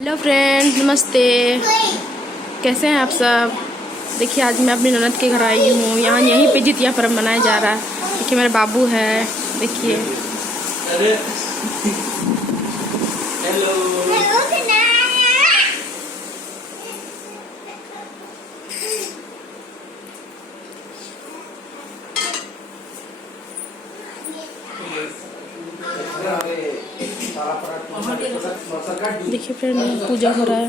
Hello friend, नमस्ते। कैसे हैं आप सब। देखिए, आज मैं अपनी ननद के घर आई हूँ। यहाँ यहीं पे जितिया पर्व मनाया जा रहा है। देखिए, मेरा बाबू है। देखिए, हेलो देखिए फ्रेंड, पूजा हो रहा है।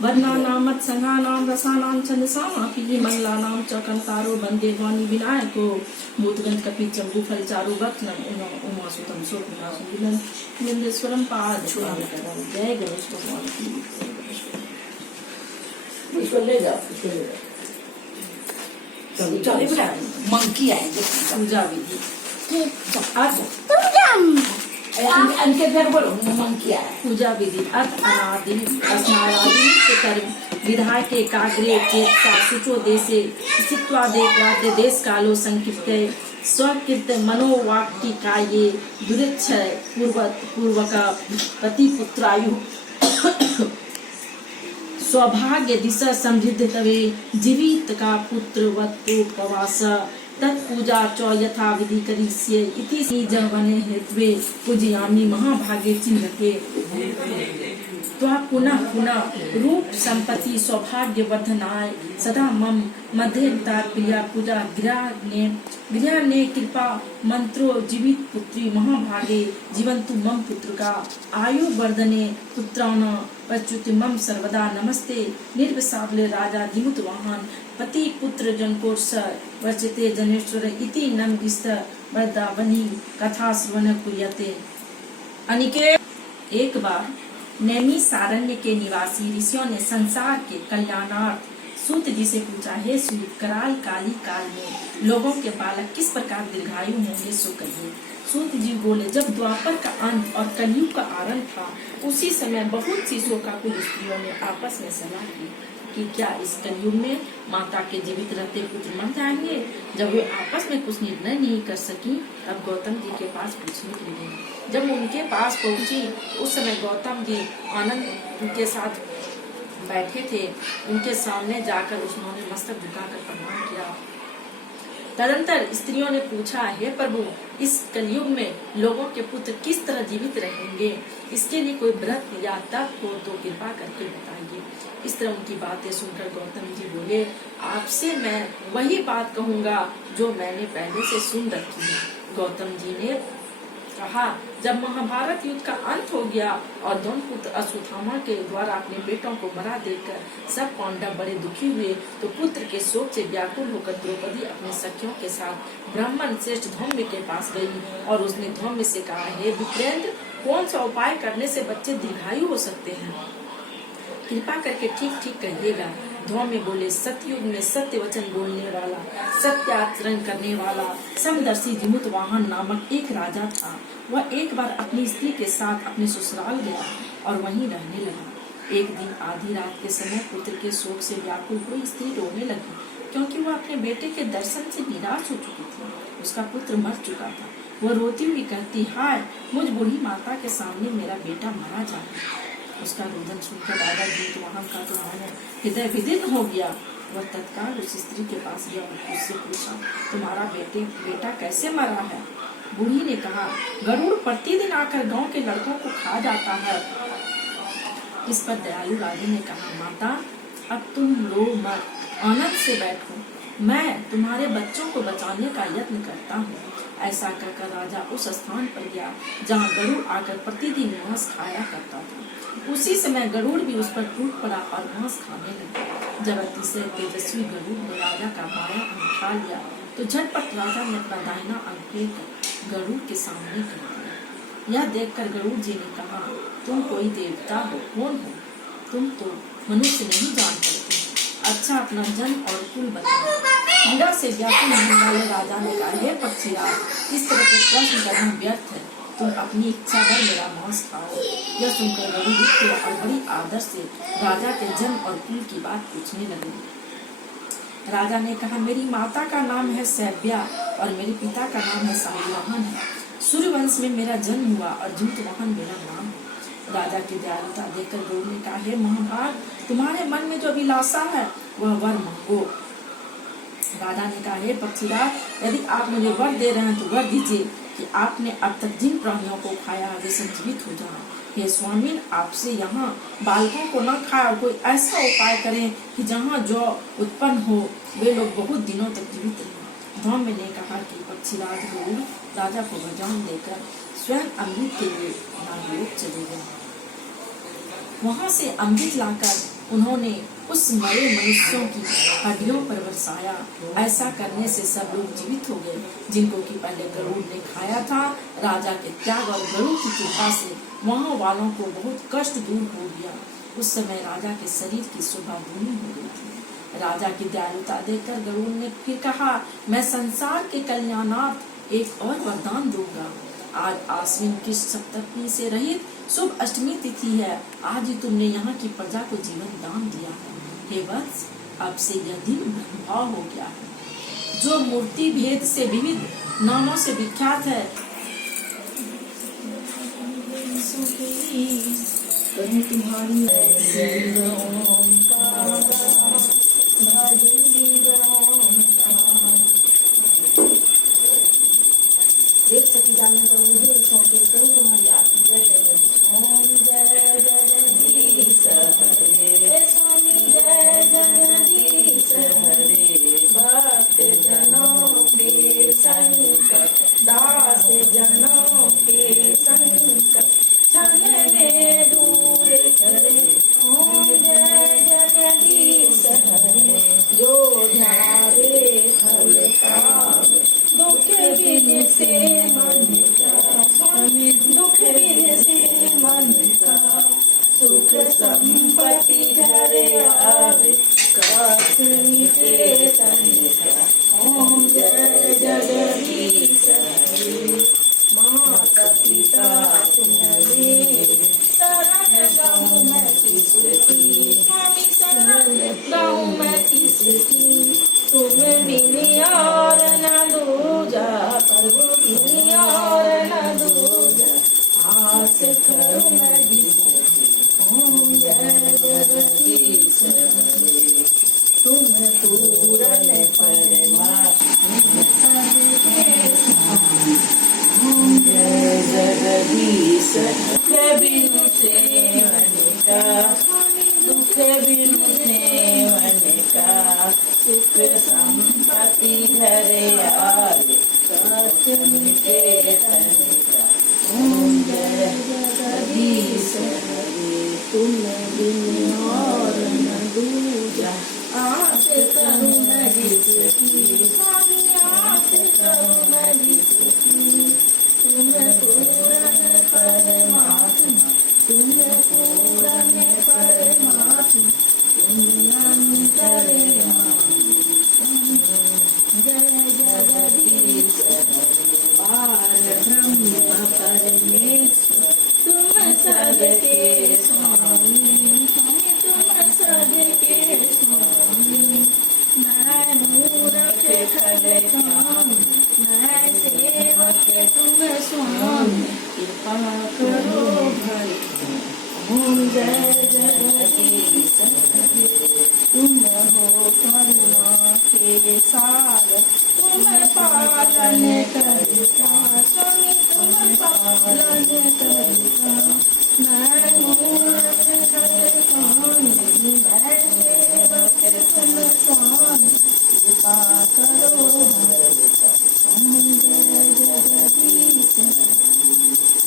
वर्णानामत् संघानाम रसानाम छंदसामापि मंगलानाम चौकंतारो वंदे वाणी विनायको भूतगंध कपि चंबू फल चारु वक्त्रम उमा सुतम सोमनासुलिनं निंदेश्वरम पाद जय गणेश भगवान की। इसको ले जाओ, चलिए बेटा, मंकी आएंगे पूजा विधि। अनके घर बोलो मंकी आए। पूजा विधि अर्थ अनादि स्नानादि कर्म विधाय के काग्रे चेतसा शुचो देशे स्थित्वादेव देश कालो संकीर्तय स्वकृत मनोवाक्ति काये दुरिच्छय पूर्वक पति पुत्रायु सौभाग्य दिशा समृद्ध तवे जीवित का पुत्रवत्तोपवास तत्पूजा च यथा विधि करिष्ये इति जवने हेत्वे पूजयामि महाभागे चिन्हते त्वा पुनः पुनः रूप संपत्ति सौभाग्य वर्धनाय सदा मम मध्यता प्रिया पूजा गृह ने कृपा मंत्रो जीवित पुत्री महाभागे जीवंतु मम पुत्र का आयु वर्धने पुत्राण पच्युति मम सर्वदा नमस्ते निर्विसावले राजा दिमुत वाहन पति पुत्र जनकोर्स वर्चते जनेश्वर इति नम विस्त वरदावनी कथा श्रवण कुर्यते। अनिकेत एक बार नैमी सारण्य के निवासी ऋषियों ने संसार के कल्याणार्थ सूत जी से पूछा, हे सूत, कराल काली काल में लोगों के बालक किस प्रकार दीर्घायु होंगे सो कहिए। सूत जी बोले, जब द्वापर का अंत और कलयुग का आरंभ था, उसी समय बहुत सी शोकाकुल स्त्रियों ने आपस में सलाह की कि क्या इस कलयुग में माता के जीवित रहते पुत्र मर जाएंगे। जब वे आपस में कुछ निर्णय नहीं कर सकी, तब गौतम जी के पास पूछने के लिए जब उनके पास पहुंची, उस समय गौतम जी आनंद उनके साथ बैठे थे। उनके सामने जाकर उन्होंने मस्तक झुकाकर प्रणाम किया। तदंतर स्त्रियों ने पूछा, हे प्रभु, इस कलयुग में लोगों के पुत्र किस तरह जीवित रहेंगे, इसके लिए कोई व्रत या तप हो तो कृपा करके बताइए। इस तरह उनकी बातें सुनकर गौतम जी बोले, आपसे मैं वही बात कहूँगा जो मैंने पहले से सुन रखी है। गौतम जी ने कहा, जब महाभारत युद्ध का अंत हो गया और दोनों पुत्र अश्वत्थामा के द्वारा अपने बेटों को मरा देखकर सब पांडव बड़े दुखी हुए, तो पुत्र के शोक से व्याकुल होकर द्रौपदी अपने सखियों के साथ ब्राह्मण श्रेष्ठ धौम्य के पास गई और उसने धौम्य से कहा, हे विप्रेंद्र, कौन सा उपाय करने से बच्चे दीर्घायु हो सकते हैं, कृपा करके ठीक ठीक कहिएगा। धौम्य बोले, सतयुग में सत्य वचन बोलने वाला, सत्य आचरण करने वाला समदर्शी जिमुत वाहन नामक एक राजा था। वह एक बार अपनी स्त्री के साथ अपने ससुराल गया और वहीं रहने लगा। एक दिन आधी रात के समय पुत्र के शोक से व्याकुल हुई स्त्री रोने लगी, क्योंकि वह अपने बेटे के दर्शन से निराश हो चुकी थी। उसका पुत्र मर चुका था। वह रोती हुई कहती, हाय, मुझ बूढ़ी माता के सामने मेरा बेटा मारा जाए। उसका रोदन सुनकर राजा जी वहां का तो हृदय विदीर्ण हो गया। वह तत्काल उस स्त्री के पास गया और उससे पूछा, तुम्हारा बेटा कैसे मरा है। बूढ़ी ने कहा, गरुड़ प्रतिदिन आकर गांव के लड़कों को खा जाता है। इस पर दयालु राजा ने कहा, माता, अब तुम रो मत, आनंद से बैठो, मैं तुम्हारे बच्चों को बचाने का यत्न करता हूँ। ऐसा कहकर राजा उस स्थान पर गया जहाँ गरुड़ आकर प्रतिदिन मांस खाया करता था। उसी समय गरुड़ भी उस पर टूट पड़ा और मांस खाने लगा। जब अतिशय तेजस्वी गरुड़ ने राजा का बायां अंग खा लिया, तो झटपट राजा ने अपना दाहिना अंग फेंक गरुड़ के सामने कर दिया। यह देखकर गरुड़ जी ने कहा, तुम कोई देवता हो, कौन हो, तुम तो मनुष्य नहीं जान पड़ते, अच्छा अपना जन्म और कुल बताओ। पीड़ा से व्याकुल होने वाले राजा ने कहा, हे पक्षीराज, इस तरह के प्रश्न करना व्यर्थ है, तुम अपनी इच्छा पर मेरा मांस खाओ। यह सुनकर गरुड़ रुक गया और बड़ी आदर से राजा के जन्म और कुल की बात पूछने लगे। राजा ने कहा, मेरी माता का नाम है सैव्या और मेरे पिता का नाम है शालिवाहन है। सूर्यवंश में मेरा जन्म हुआ और जूतवाहन मेरा नाम है। राजा की दयालुता देखकर गरुड़ ने कहा, हे महाभाग, तुम्हारे मन में जो अभिलाषा है वह वर मांगो। राजा ने कहा, हे पक्षीराज, यदि आप मुझे वर दे रहे हैं तो वर दीजिए कि आपने अब तक जिन प्राणियों को खाया वे संजीवित हो जाएं। हे स्वामी, आपसे यहाँ बालकों को न खाए और कोई ऐसा उपाय करें कि जहाँ जो उत्पन्न हो वे लोग बहुत दिनों तक जीवित रहें। धौम्य ने कहा कि पक्षीराज गरुड़ राजा को वरदान देकर स्वयं अमृत के लिए नागलोक चले गए। वहाँ से अमृत लाकर उन्होंने उस मरे मनुष्यों की हड्डियों पर बरसाया। ऐसा करने से सब लोग जीवित हो गए जिनको कि पहले गरुड़ ने खाया था। राजा के त्याग और गरुड़ की कृपा से वहाँ वालों को बहुत कष्ट दूर हो गया। उस समय राजा के शरीर की शोभा दूनी हो गई थी। राजा की दयालुता देखकर गरुड़ ने फिर कहा, मैं संसार के कल्याणार्थ एक और वरदान दूंगा। आज आश्विन की सप्तमी से रहित शुभ अष्टमी तिथि है। आज ही तुमने यहाँ की प्रजा को जीवन दान दिया है। हे वत्स, अब से यह दिन ब्रह्मभाव हो गया है, जो मूर्ति भेद से विविध नामों से विख्यात है। तुम्हारी एक सतीदान पर मुझे संकेत करो तुम्हारी आरती। जय जय ओम जय जगदीश हरे स्वामी, जय जगदीश हरे। भक्त जनों के संकट, दास जनों के संकट, क्षण में दूर करे। ओम जय जगदीश हरे, जो ध्यावे फल पावे। दुख बिन से मन का स्वामी, दुख बिन से मन का सुख संपत्ति घरे आवे। कष्ट मिटे तन का। ओम जय जगदीश हरे। माता पिता तुम मेरे, शरण गाऊं मैं किसकी। स्वामी शरण गाऊं मैं किसकी। तुम बिन और न दूजा, प्रभु बिन और न दूजा। आस करूं मैं जिसकी। ओम जय जगदीश हरे। तुम पूरन परमात्मा सबके स्वामी। ओम जय जगदीश। दुख बिनु सेवन का, दुख बिनु सेवन का, सुख संपत्ति घरे आवे। कष्ट मिटे तन का। ओम जय जगदीश हरे। तुम बिन और न दूजा, आस करूं मैं जिसकी। स्वामी आस करूं मैं जिसकी। तुम पूरन परमात्मा, तुम पूरन परमात्मा, तुम अंतर्यामी। जय जगदीश हरे। पार ब्रह्म परमेश्वर, तुम सबके स्वामी। तुम सबके स्वामी। मैं मूरख खड़े काम, मैं सेवक तुम स्वामी। कृपा करो भले। ओम जय जगदीश हरे। तुम हो करुणा के सागर, तुम पालन करता। स्वामी तुम पालन करता। मैं मूरख खड़े काम, मैं सेवक तुम स्वामी। कृपा करो भले। ओम जय जगदीश हरे।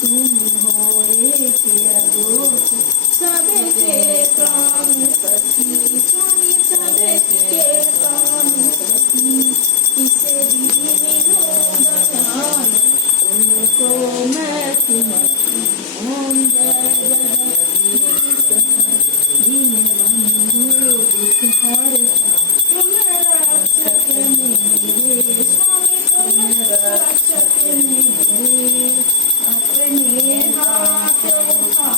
तुम हो एक अद्भुत, सबके प्राण सखी। स्वामी सबके प्राण सखी। किसे भी मिलूं दयाल, तुमको मैं सुमती। ओम जय जगदीश हरे। दीन बंधु दुख हरता, तुम रक्षक मेरे। स्वामी तुम रक्षक मेरे। अपने हाथ उठा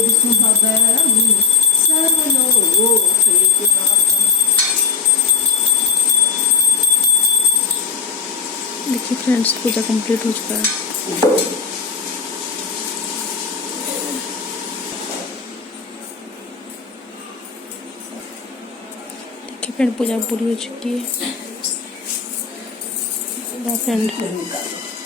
दुःखभयं सर्वलोकैकनाथम्। देखिए फ्रेंड्स, पूजा कंप्लीट हो चुका है। देखिए फ्रेंड, पूजा पूरी हो चुकी है। फ्रेंड